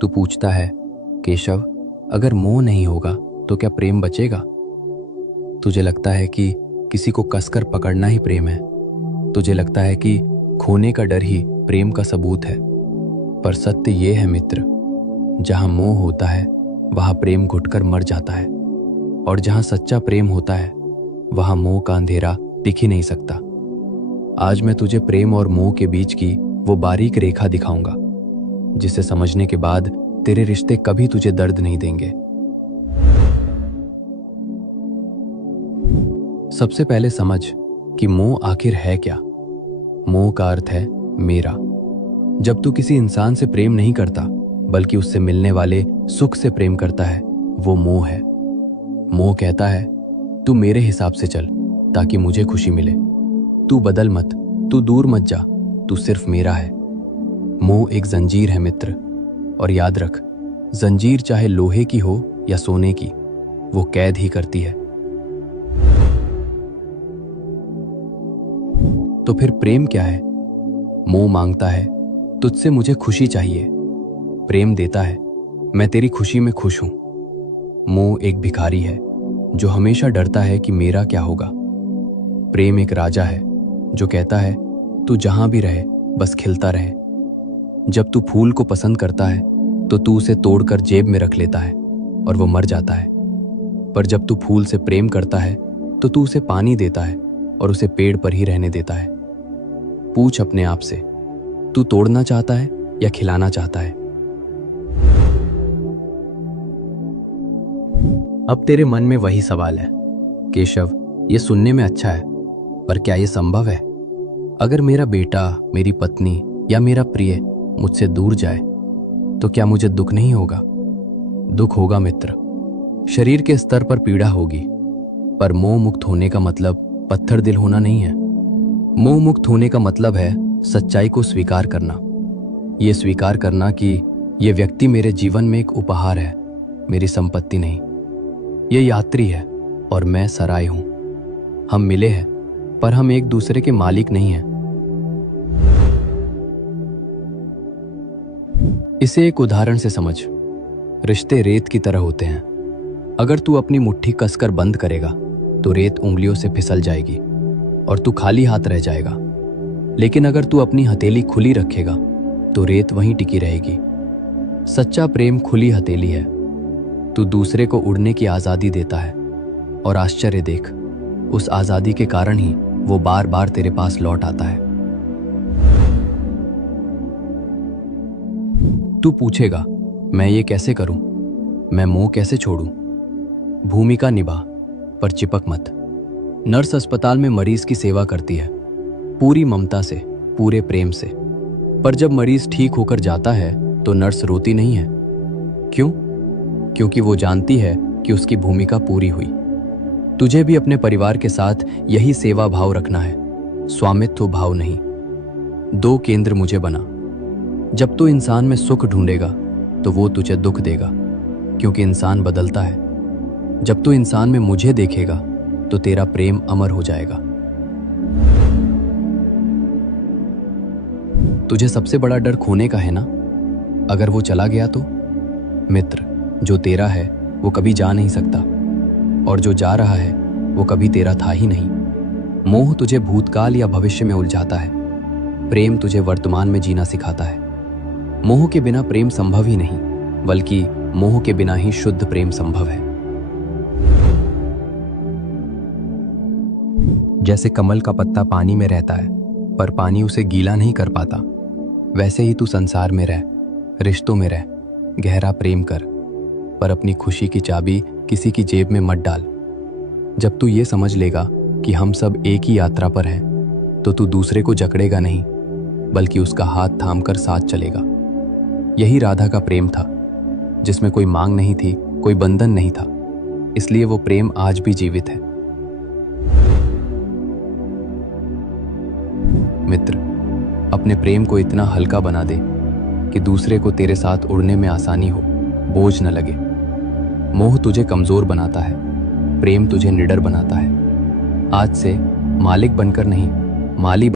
तू पूछता है, केशव, अगर मोह नहीं होगा तो क्या प्रेम बचेगा? तुझे लगता है कि किसी को कसकर पकड़ना ही प्रेम है। तुझे लगता है कि खोने का डर ही प्रेम का सबूत है। पर सत्य ये है मित्र, जहां मोह होता है वहां प्रेम घुटकर मर जाता है, और जहां सच्चा प्रेम होता है वहां मोह का अंधेरा दिख ही नहीं सकता। आज मैं तुझे प्रेम और मोह के बीच की वो बारीक रेखा दिखाऊंगा, जिसे समझने के बाद तेरे रिश्ते कभी तुझे दर्द नहीं देंगे। सबसे पहले समझ कि मोह आखिर है क्या। मोह का अर्थ है मेरा। जब तू किसी इंसान से प्रेम नहीं करता बल्कि उससे मिलने वाले सुख से प्रेम करता है, वो मोह है। मोह कहता है, तू मेरे हिसाब से चल ताकि मुझे खुशी मिले। तू बदल मत, तू दूर मत जा, तू सिर्फ मेरा है। मोह एक जंजीर है मित्र, और याद रख, जंजीर चाहे लोहे की हो या सोने की, वो कैद ही करती है। तो फिर प्रेम क्या है? मोह मांगता है, तुझसे मुझे खुशी चाहिए। प्रेम देता है, मैं तेरी खुशी में खुश हूं। मोह एक भिखारी है जो हमेशा डरता है कि मेरा क्या होगा। प्रेम एक राजा है जो कहता है, तू जहां भी रहे बस खिलता रहे। जब तू फूल को पसंद करता है तो तू उसे तोड़कर जेब में रख लेता है और वो मर जाता है। पर जब तू फूल से प्रेम करता है तो तू उसे पानी देता है और उसे पेड़ पर ही रहने देता है। पूछ अपने आप से, तू तोड़ना चाहता है या खिलाना चाहता है? अब तेरे मन में वही सवाल है, केशव, ये सुनने में अच्छा है, पर क्या ये संभव है? अगर मेरा बेटा, मेरी पत्नी या मेरा प्रिय मुझसे दूर जाए तो क्या मुझे दुख नहीं होगा? दुख होगा मित्र, शरीर के स्तर पर पीड़ा होगी, पर मोह मुक्त होने का मतलब पत्थर दिल होना नहीं है। मोह मुक्त होने का मतलब है सच्चाई को स्वीकार करना। ये स्वीकार करना कि ये व्यक्ति मेरे जीवन में एक उपहार है, मेरी संपत्ति नहीं। ये यात्री है और मैं सराय हूं। हम मिले हैं पर हम एक दूसरे के मालिक नहीं हैं। इसे एक उदाहरण से समझ। रिश्ते रेत की तरह होते हैं। अगर तू अपनी मुट्ठी कसकर बंद करेगा तो रेत उंगलियों से फिसल जाएगी और तू खाली हाथ रह जाएगा। लेकिन अगर तू अपनी हथेली खुली रखेगा तो रेत वहीं टिकी रहेगी। सच्चा प्रेम खुली हथेली है। तू दूसरे को उड़ने की आजादी देता है, और आश्चर्य देख, उस आजादी के कारण ही वो बार बार तेरे पास लौट आता है। तू पूछेगा, मैं ये कैसे करूं? मैं मोह कैसे छोड़ूं? भूमिका निभा, पर चिपक मत। नर्स अस्पताल में मरीज की सेवा करती है, पूरी ममता से, पूरे प्रेम से। पर जब मरीज ठीक होकर जाता है तो नर्स रोती नहीं है। क्यों? क्योंकि वो जानती है कि उसकी भूमिका पूरी हुई। तुझे भी अपने परिवार के साथ यही सेवा भाव रखना है, स्वामित्व भाव नहीं। दो केंद्र मुझे बना। जब तू इंसान में सुख ढूंढेगा तो वो तुझे दुख देगा, क्योंकि इंसान बदलता है। जब तू इंसान में मुझे देखेगा तो तेरा प्रेम अमर हो जाएगा। तुझे सबसे बड़ा डर खोने का है ना? अगर वो चला गया तो? मित्र, जो तेरा है वो कभी जा नहीं सकता, और जो जा रहा है वो कभी तेरा था ही नहीं। मोह तुझे भूतकाल या भविष्य में उलझाता है, प्रेम तुझे वर्तमान में जीना सिखाता है। मोह के बिना प्रेम संभव ही नहीं, बल्कि मोह के बिना ही शुद्ध प्रेम संभव है। जैसे कमल का पत्ता पानी में रहता है पर पानी उसे गीला नहीं कर पाता, वैसे ही तू संसार में रह, रिश्तों में रह, गहरा प्रेम कर, पर अपनी खुशी की चाबी किसी की जेब में मत डाल। जब तू ये समझ लेगा कि हम सब एक ही यात्रा पर हैं, तो तू दूसरे को जकड़ेगा नहीं, बल्कि उसका हाथ थामकर साथ चलेगा। यही राधा का प्रेम था, जिसमें कोई मांग नहीं थी, कोई बंधन नहीं था, इसलिए वो प्रेम आज भी जीवित है। मित्र, अपने प्रेम को इतना हल्का बना दे कि दूसरे को तेरे साथ उड़ने में आसानी हो, बोझ न लगे। मोह तुझे कमजोर बनाता है, प्रेम तुझे निडर बनाता है। आज से मालिक बनकर नहीं, माली